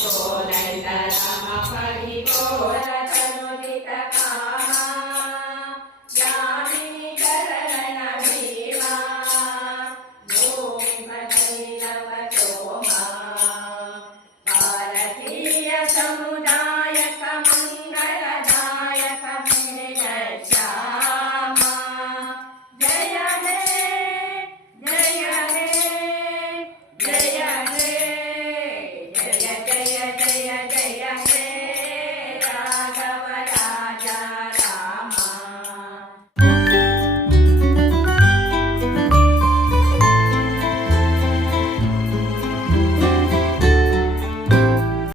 కోదండ Rama పరిపోరతనుదిత కామ São